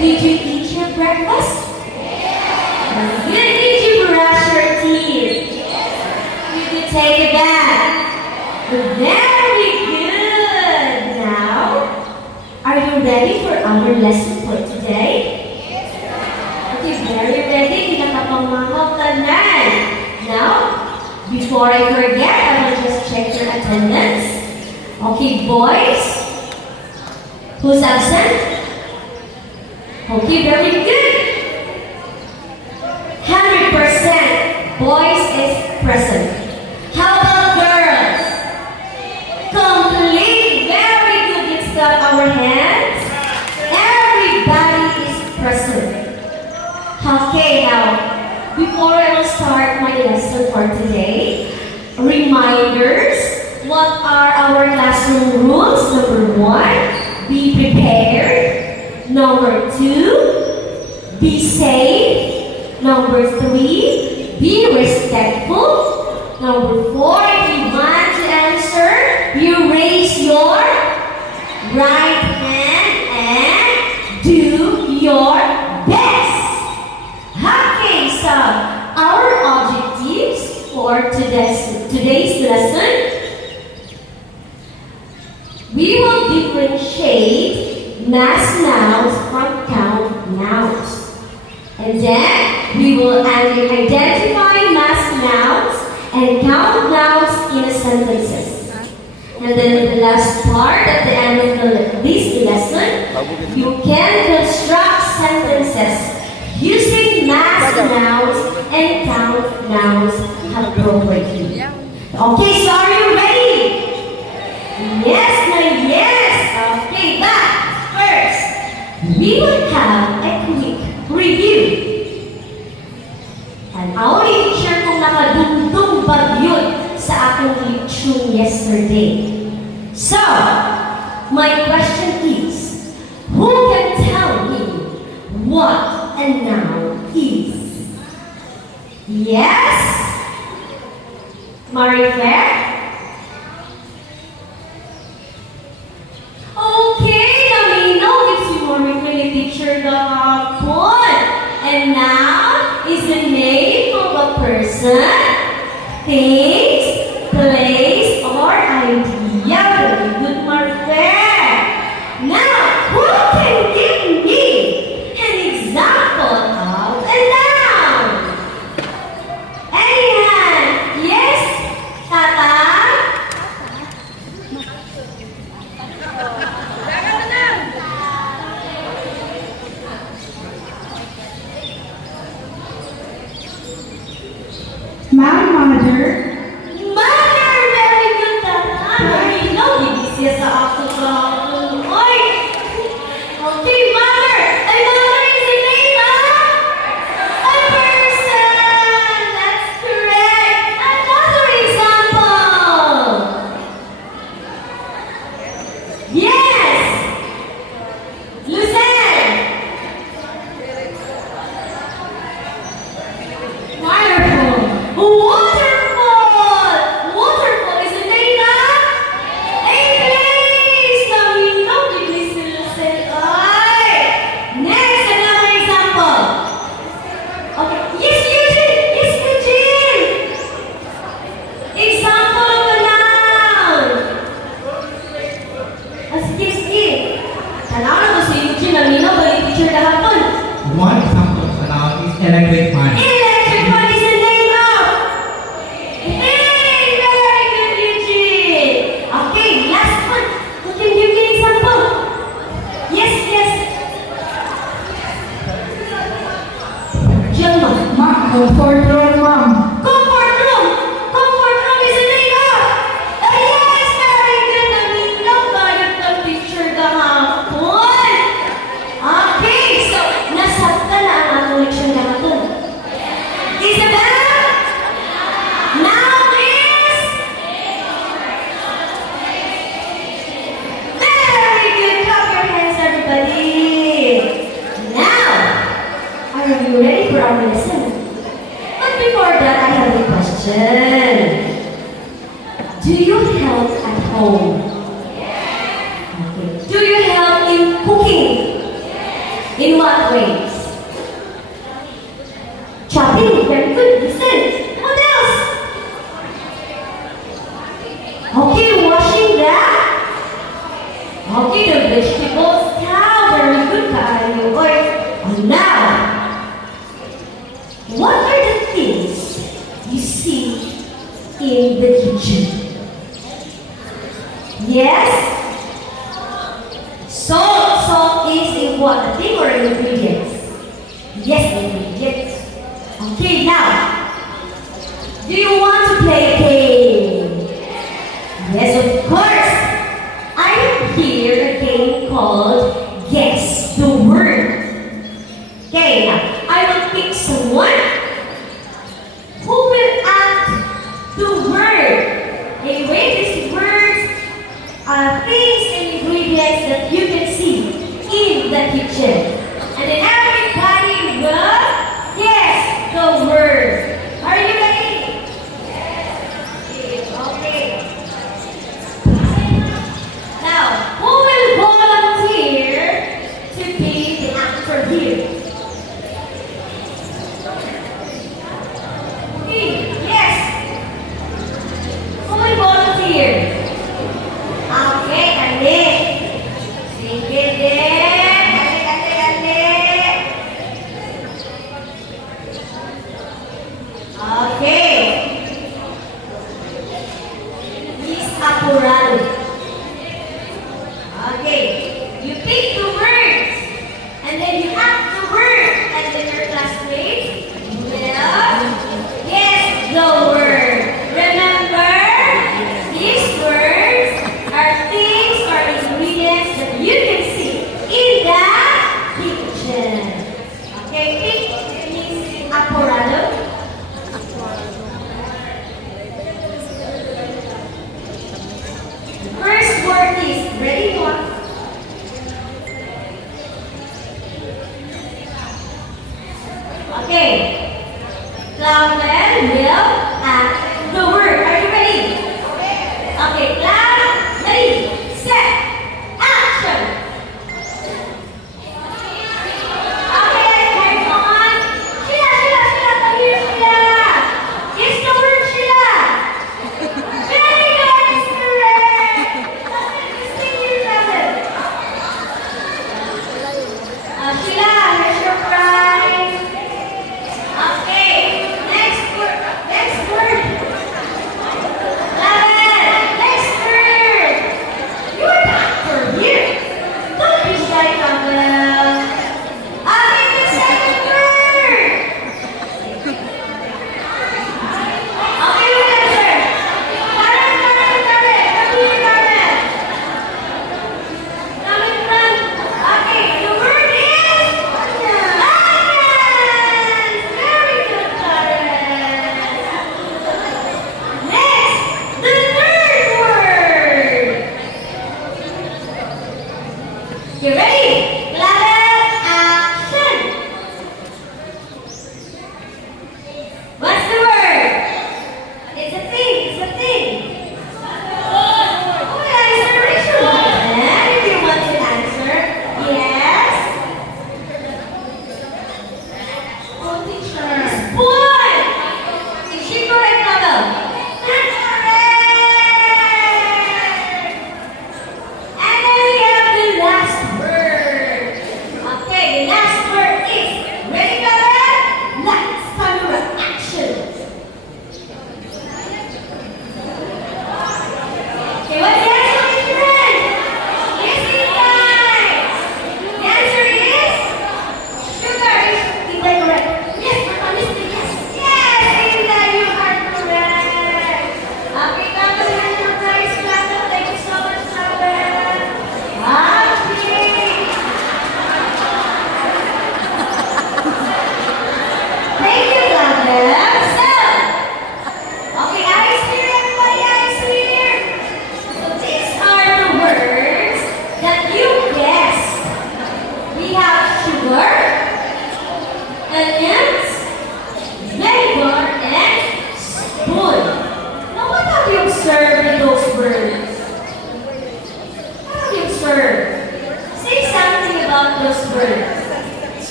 Did you eat your breakfast? Good. Did you brush your teeth? Did you take a bath? Very good. Now, are you ready for our lesson for today? Okay, very ready. Kinakapamamaw ka na. Now, before I forget, I will just check your attendance. Okay, boys. Who's absent? Okay, very good. 100% boys is present. How about girls? Complete. Very good. Let's clap our hands. Everybody is present. Okay, now, before I will start my lesson for today, reminders. What are our classroom rules? Number 1, be prepared. Number 2, be safe. Number 3, be respectful. Number 4, if you want to answer, you raise your right hand and do your best. Okay, so our objectives for today's lesson, we will differentiate mass nouns from count nouns. And then we will identify mass nouns and count nouns in sentences. And then in the last part, at the end of this lesson, you can construct sentences using mass nouns and count nouns appropriately. Okay, so are you ready? Yes, yes. Okay, but first, we will have a quick review. And our teacher kung nakadungtong ba yun sa aking lecture yesterday. So, my question is, who can tell me what a noun is? Yes? Marifer? Okay, Namino gives you more really picture the hapon. And now is the name of a person, things, place, or idea. Very good, Marfer. Now, who can give me an example of a noun? Any hand? Yes? Tata? Mother. Mother, very good, Tata. Very no, hindi siya sa ako sa oy. Okay, mother. Another is the name of a person. That's correct. Another example. Yes. Lucen. Wonderful. Waterfall! Waterfall is the name of a place. Now we know the listeners said, next, another example. Okay. Yes, Eugene! Yes, Eugene! Example of a noun. Sige, sige. Tanaw na ko si Eugene. Namino ba yung teacher kahapon? One example of a noun is electric fan. Electric fan is the name of. Hey, very good, Eugene. Okay, last one. Who can give me an example? Yes, yes. Jelma. Comfort room, ma'am. Comfort room. Comfort room is the name of. Yes, very good. Namino ba yung picture kahapon? Okay, so nasabta na ang atong leksyon kahapon. Isabel? Now is? Very good. Clap your hands, everybody. Now, are you ready for our lesson? But before that, I have a question. Do you help at home? Okay. Do you help in cooking? In what ways? Chopping, very good. Listen. What else? Okay, washing that. Okay, the vegetables. Cow, very good. And now, what are the things you see in the kitchen? Yes? Salt. Salt is in what? A thing or an ingredients? Yes, ingredients. Okay, now, do you want to play a game? Yes, of course. I am here a game called Guess the Word. Okay, now, I will pick someone who will act the word. Anyway, these words are things and ingredients that you can see in the kitchen. And then everybody will guess the word. Are you ready? Yes. Okay. Now, who will volunteer to be the actor here? Okay, yes. Who will volunteer? Okay, Ande. Sige din. Ande. Okay. Miss Apurado. Okay. You pick the words. And then you act the word. And then your classmates will guess the word. Remember, these words are things or ingredients that you can see in the kitchen. Okay, pick Miss Apurado. First word is ready one. Okay. Claudia will act the word. Are you ready? Okay, Clara, ready, set, action. Okay, come on. Sheila, come here, Sheila. Guess the word, Sheila. Very good, it's correct. Distinguished level. Sheila, here's your prize. Okay, next word.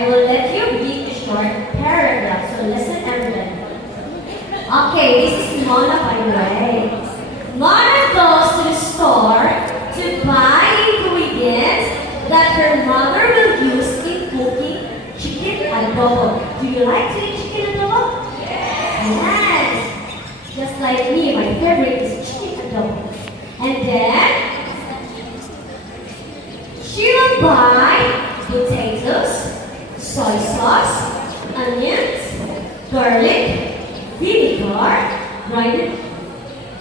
I will let you read a short paragraph. So listen, everybody. Okay, this is Mona, by the way. Mona goes to the store to buy ingredients that her mother will use in cooking chicken adobo. Do you like to eat chicken adobo? Yes. Just like me, my favorite is chicken adobo. And then she will buy potatoes, soy sauce, onions, garlic, vinegar, grinded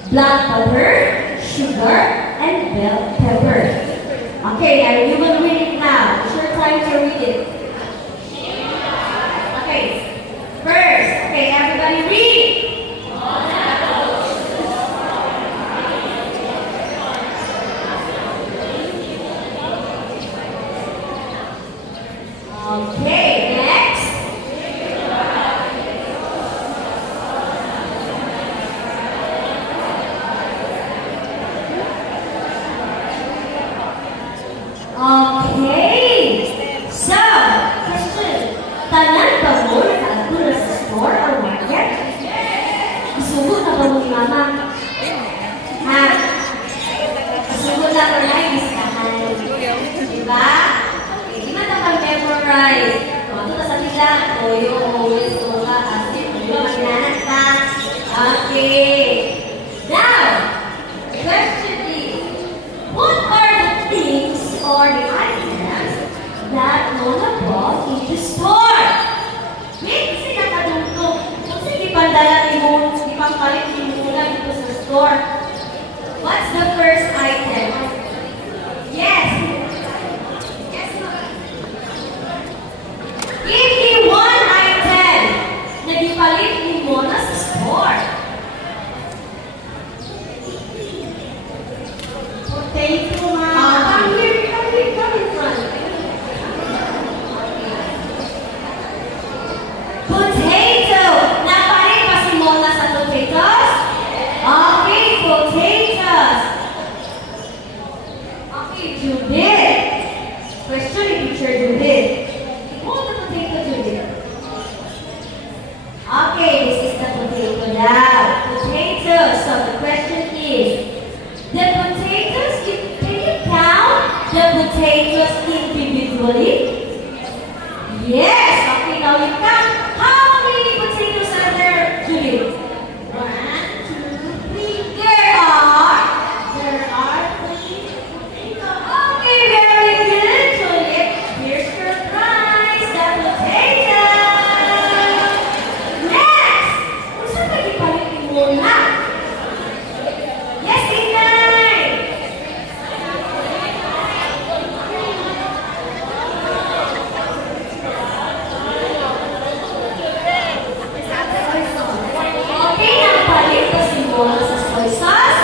black pepper, sugar, and bell pepper. Okay, and you will read it now. It's your time to read it. Okay, first, okay, everybody read. Okay, next. Okay. So, question. Tanan ba mo nakaadto na sa store or market? Isugo na ba mo ni mama? Ha? Isugo na ba na ibiskahan? Diba? Di man naman memorize. Kung ito sa tila, toyo, always, sola, asin, toyo, magnanan ka. Okay. Now, the question is, what are the things or the items that Lola bought in the store? May kasi nakadungtong. Kung sige pandala ni mo, ipangkalit ni mo lang dito sa store. What's the first item? Yes. Yes, ma'am. Give me one item na ipalit ni mo na sa store. Potato, ma'am. Come here, come in front. Potato. Napalit pa si Mona sa potatoes? Okay, potatoes. Okay, Judith. Question ni Teacher Judith. Hold the potato, Judith. Okay, this is the potato now. Potato. So the question is, the potatoes, can you count the potatoes individually? Yes. Okay, now you count. How many potatoes are there, Judith? 1, 2, 3. There are 3 potatoes. Okay, very good, Juliet. Here's your prize, the potato. Next, kung saan ba ipalit mo na? Yes, Inay. Okay, napalit pa si Mona sa soy sauce?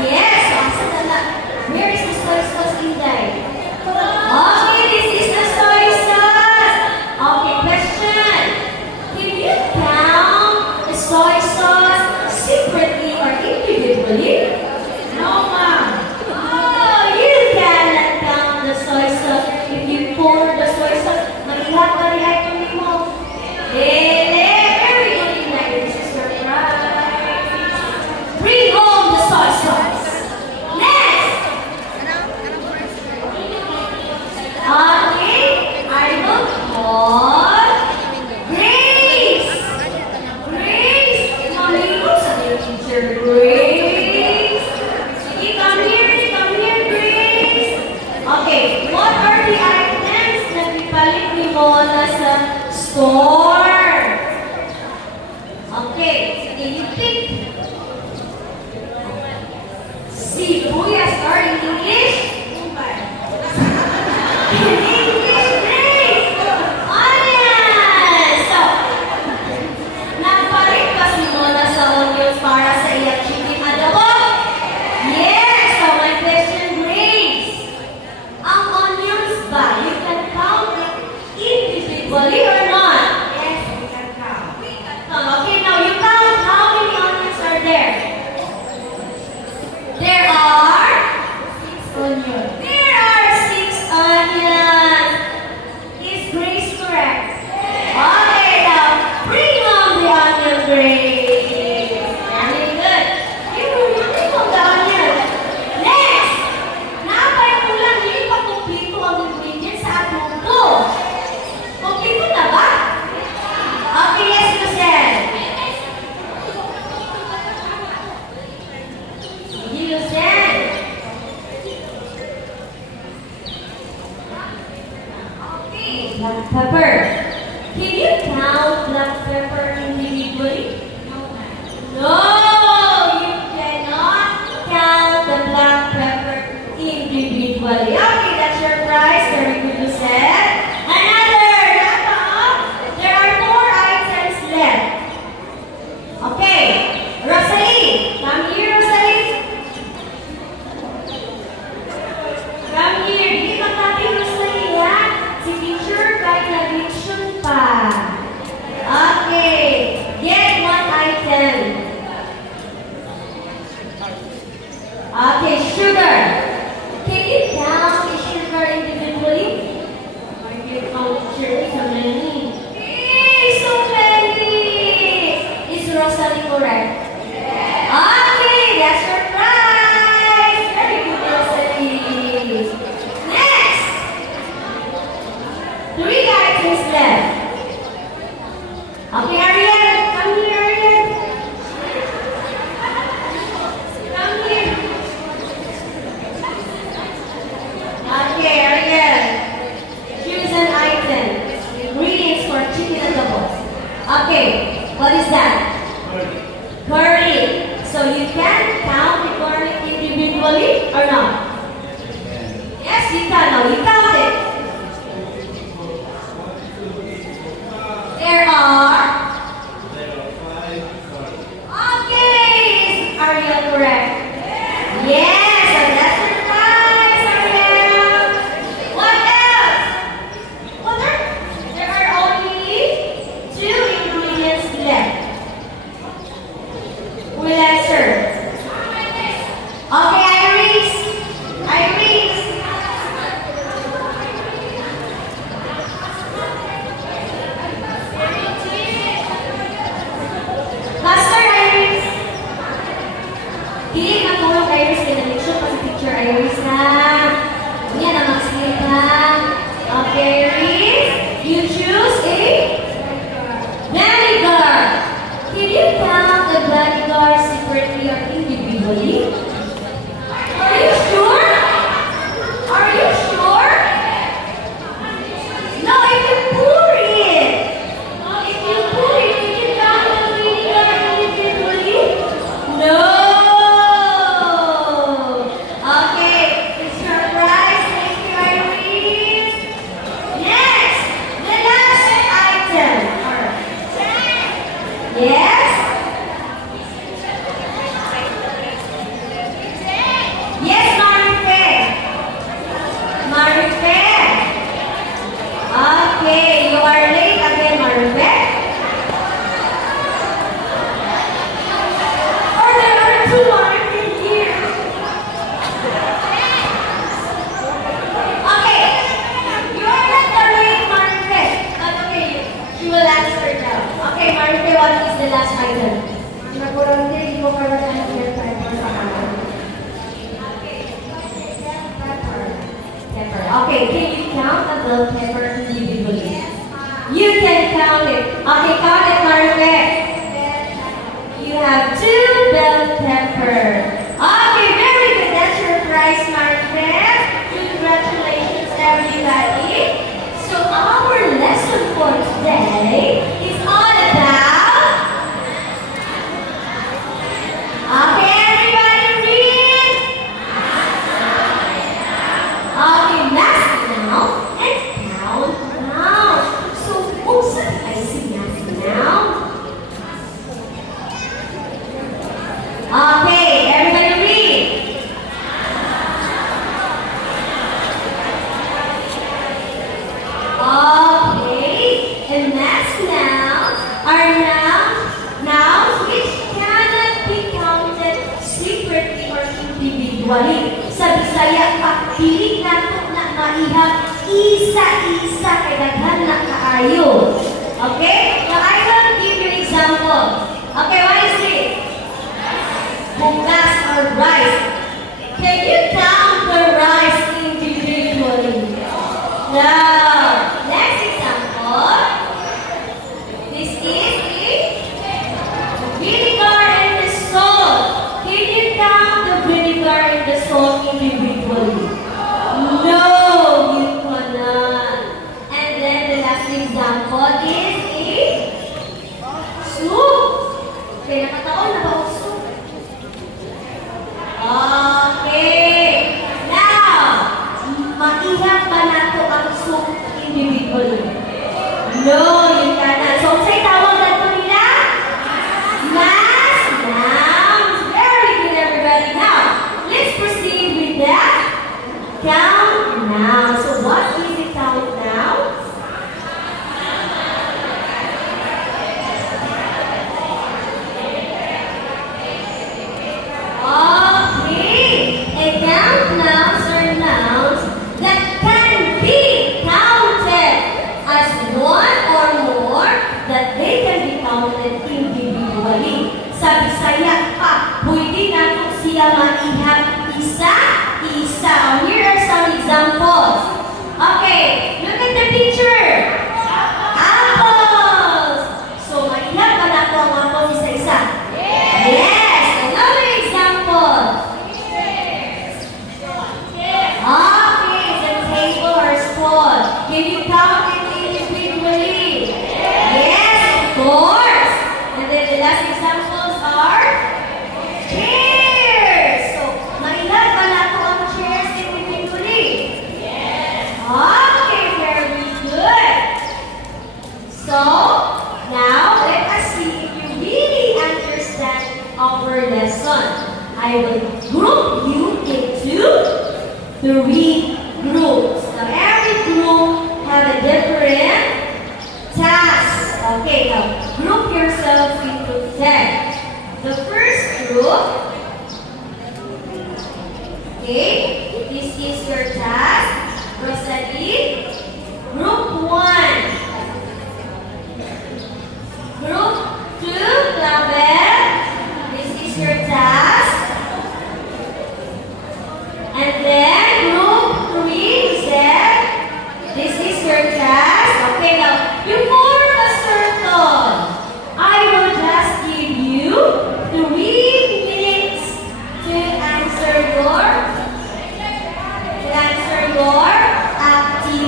Yes, asa na na. Where is the soy sauce, Inday? Okay, this is the soy sauce. Okay, question. Can you count the soy sauce separately or individually? No, ma'am. Oh, you cannot count the soy sauce. If you pour the soy sauce, mag-ihat pa rin item mo. Very good, Inday. This is your prize. Bring home the soy sauce. Next. Okay, I will call Grace. Grace, maligo sa iyo, Teacher Grace. Sige, come here, Grace. Okay, what are the items na ipalit ni Mona sa store? Okay, sige, you pick. Sibuyas or in English? In English, Grace! Onions! So, napalit ba si Mona sa onions para sa iyang chicken adobo? Yes! So, my question, Grace. Ang onions ba, you can count it individually or not? black pepper. Can you count black pepper individually? No, you cannot count the black pepper individually. Okay, that's your prize. Very good, you said. Another. There are 4 items left. Okay, Rosalie. Come here, Rosalie. Come here. Di ka kami, Rosalie, ha? Si teacher kahit nag-leksyon pa. Okay. Get 1 item. Okay, sugar. Can you count the sugar individually? Or you count sugar so many? Hey, so many! Is Rosalie correct? Okay, that's your prize! Very good, Rosalie. Next! 3 items left. Okay, Ariel, come here, Ariel. Come here. Okay, Ariel. Choose an item. Ingredients for chicken adobo. Okay, what is that? Curry. So you can count the curry individually or not? Yes, you can. Now you count it. There are. Okay, are you correct? Yes, and that's your prize, Ariel. What else? There are only 2 ingredients left. Will answer. Okay, Iris. Iris. Master Iris. Hindi matulog Iris kay na-leksyon pa si Teacher Iris na. Yan ang mag-skill ka. Okay, Iris. You choose a vinegar. Can you count the vinegar separately or individually? Are you sure? Are you sure? No, if you pour it. No, if you pour it, you can count the vinegar individually? No. Okay, it's your prize. Thank you, Iris. Next, the last item. Yes? Yes, Marife. Marife. Okay, you are late again, Marife. Or there are 2 Marife here. Okay, you are not the late, Marife. But okay, she will answer now. Okay, Marife, what is the last item? Nagurante, hindi ko para sa hair pepper sa kanan. Pepper. Okay, can you count the bell pepper individually? You can count it. Okay, count it, Marife. You have 2 bell pepper. Okay, very good. That's your prize, Marife. Congratulations, everybody. So our lesson for today is all about. Okay, everybody read. Okay, mask now and count now. So, kung saan ay si mask now? Okay, everybody read. Okay, and mask now are nouns which cannot be counted separately or individually. Sa Bisaya, pagpili nato na maihap isa-isa kay daghan na kaayo. Okay? Now I will give you example. Okay, what is it? Bukas or rice. Can you count the rice individually? Now, next example. This is the vinegar and the salt. Can you count the vinegar and the salt? example is a soup. Okay, nakataon na ba ang soup? Okay. Now, maihap ba nato ang soup individually? No, yun ka na. So, sa'yo tawag na ito nila? Mass nouns. Very good, everybody. Now, let's proceed with that. Count now. So, what is the count now? Okay. And count nouns are nouns that can be counted as one or more, that they can be counted individually. Sa Bisaya pa, pwede natin siya maihap isa-isa. Here are some examples. Okay, look at the picture. Apples. So, maihap ba nato ang apples isa-isa? Yes. Another example. Okay, the table or spoon. Can you count it individually? Yes, of course. And then the last examples are chairs. So, mailap ba nato ang chairs individually? Okay, very good. So, now let us see if you really understand our lesson. I will group you into 3 groups. Now, every group have a different task. Okay, now group yourself into 10. The first group, okay, this is your task. Rosalie, group 1. Group 2, Clavel, this is your task. And then group 3, Zed, this is your task. Okay, now you form a circle. I will just give you 3 minutes to answer your activity.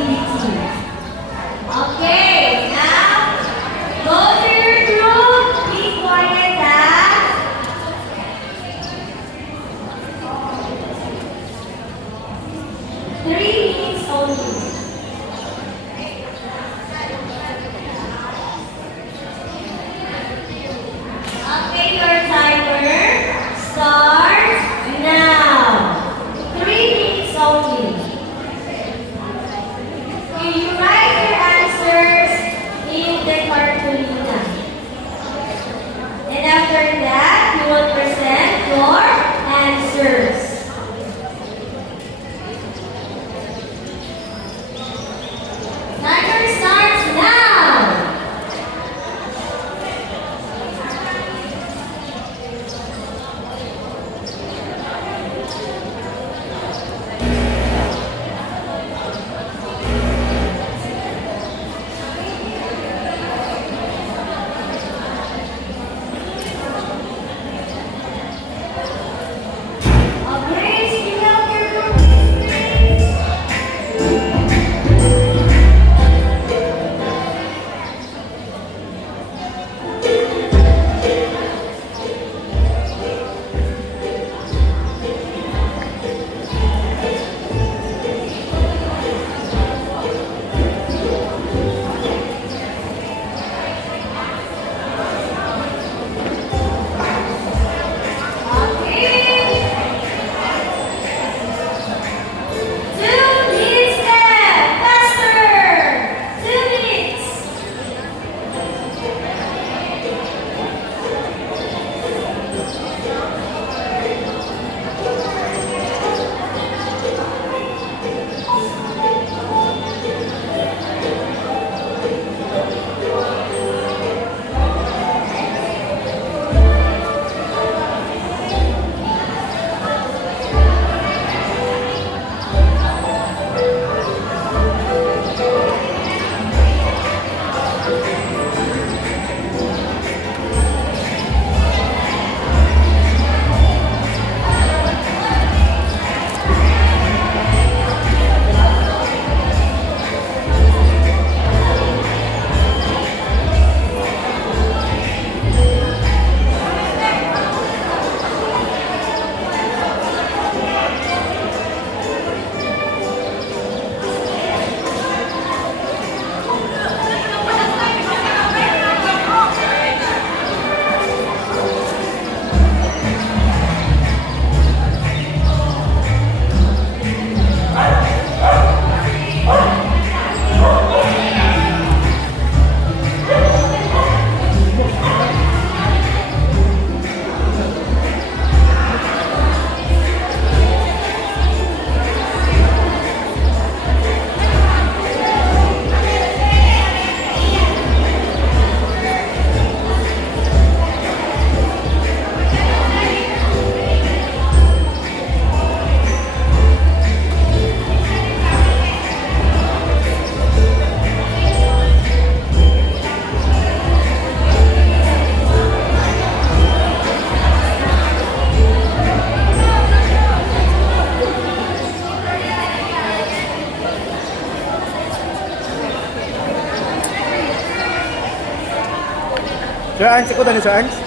Sir Ernst, ikaw dali, Sir Ernst?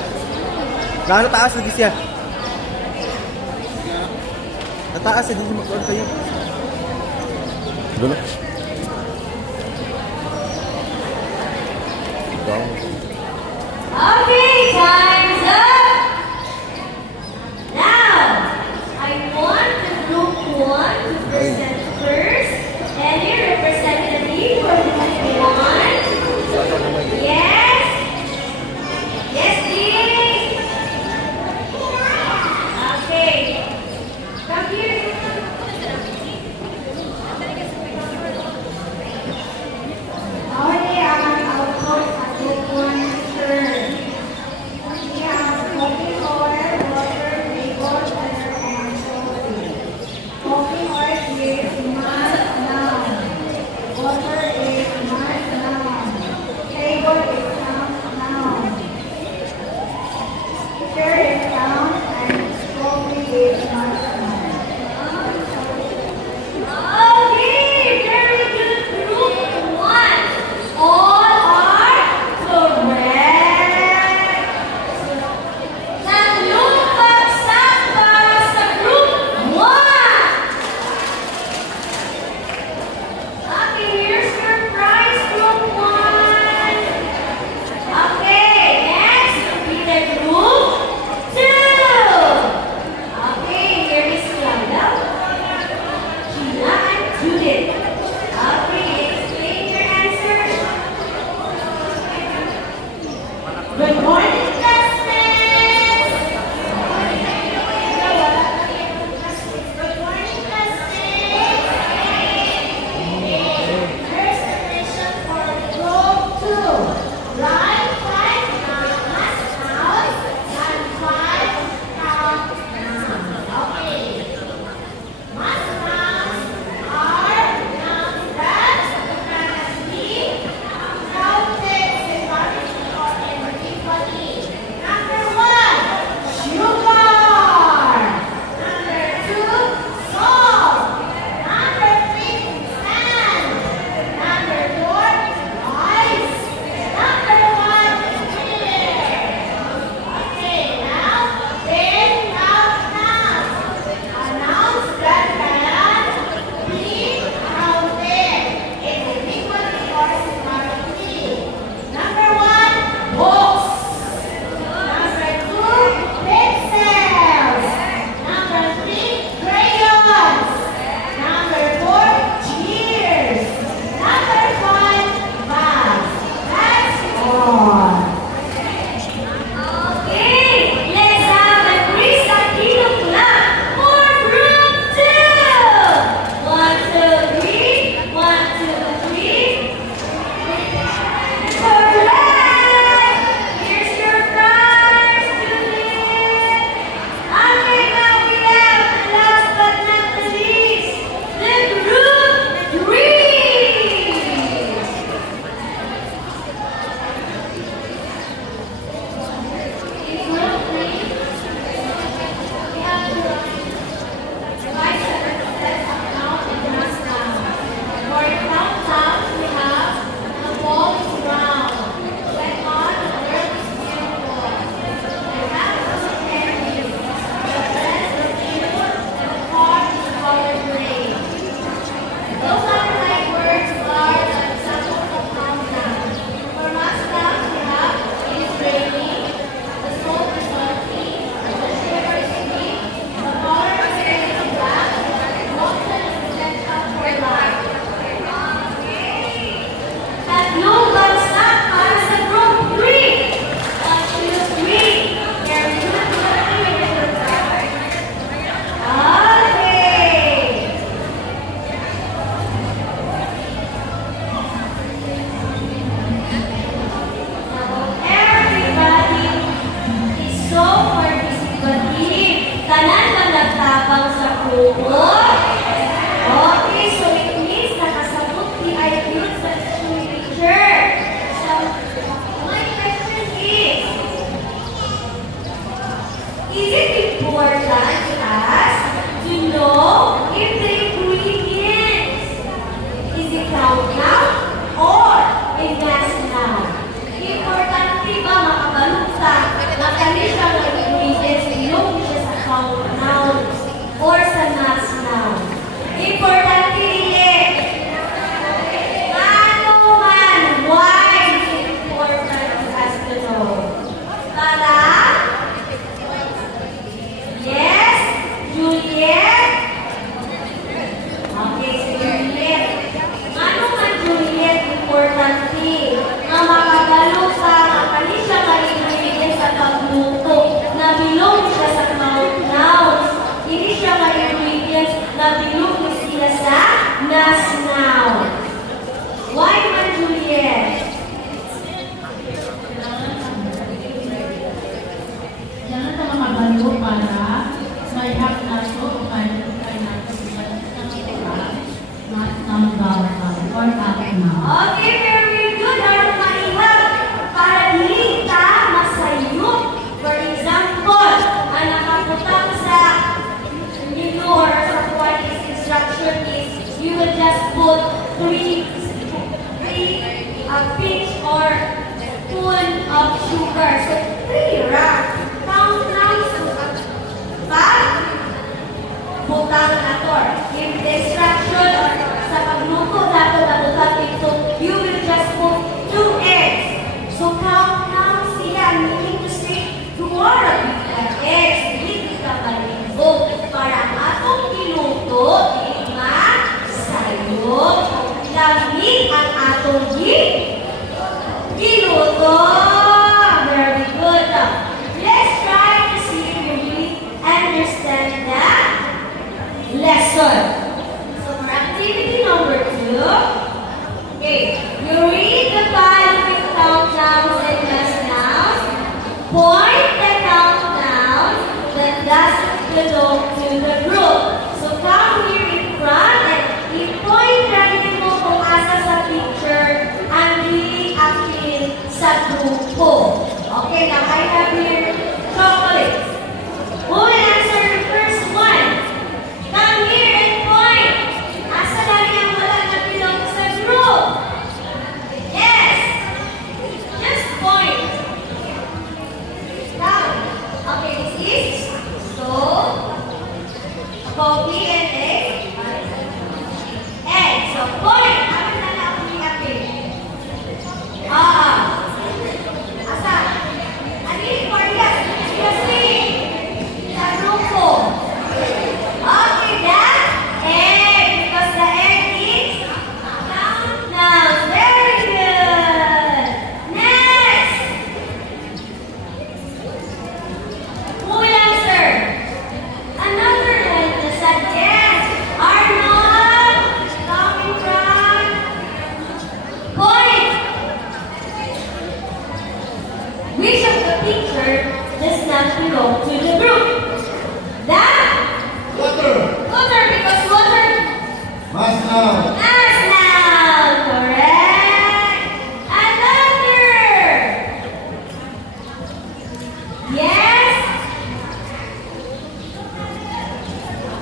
Nasa taas lagi siya. Nataas, hindi siya mag-on kayo. Dulo. Okay, time's up. Now, I want the group one to present first. Any representative for group one? Yes? Yes, please? Okay. Come here. Okay, our coach at group 1 turn. of sugar. So, 3 ra. Countdowns. Butang ator. If the instruction or sa pagluto dato so you will just put 2 eggs. So countdowns siya, meaning to say, tomorrow we have eggs. Hindi ka palinggo para ang atong giluto, di masayog. Lamig ang atong giluto. Very good. Let's try to see if you really understand that lesson. So for activity number 2, okay, you read the following countdowns and last nouns. Point the countdown that doesn't belong to the group. So come here in front and i-point natin mo kung asa sa picture ang really akin sa grupo. Okay, now I have here chocolates. Who will answer the first one? Come here and point. Asa lagi ang wala na belong sa group? Yes. Just point. Down. Okay, this is so coffee and egg. Egg. So point. Ano na lang ang i-apin? Asa? Ano yung Marias? Kasi sa grupo. Okay, that egg, because the egg is countdown. Very good. Next. Who will answer? Another one just said yes. Arnold, come in front. Point. Which of the picture does not belong to the group? That Water. water, because water Mas now. has now. Correct. Another. Yes.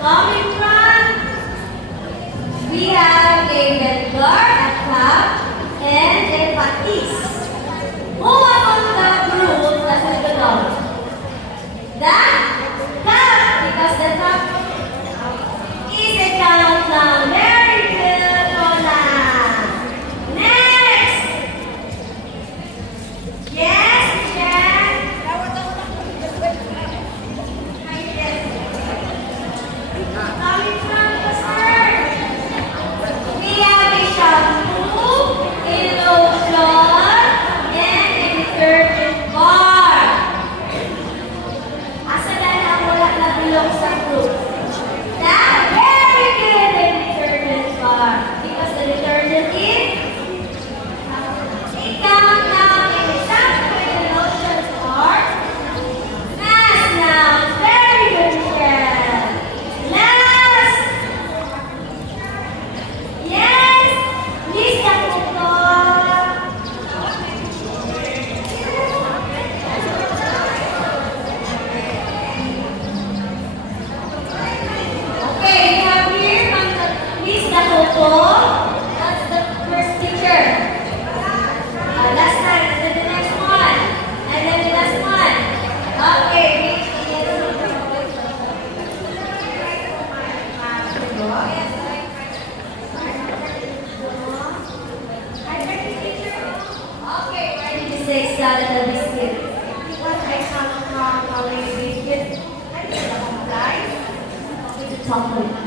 Come in front. We have a vendor, a cup, and a patis. Who among the group doesn't belong? The cup, because the cup is a countdown. Very good, Rona. Next. Yes, Jen. Come in front, Pastor. We have a shampoo, a lotion, and a detergent bar. Asa na lang wala na bilog sa group? Now, very good, the detergent bar. Because the detergent is a countdown and a shampoo and a lotion bar. Last now, very good, Michelle. Last. Yes, lista po to. Okay, we have here lista po to. That's the first picture. Last time, and then the next one. And then the last one. Okay, okay, ready to say started the biscuit. What I come from our biscuit. Guys, it's a chocolate.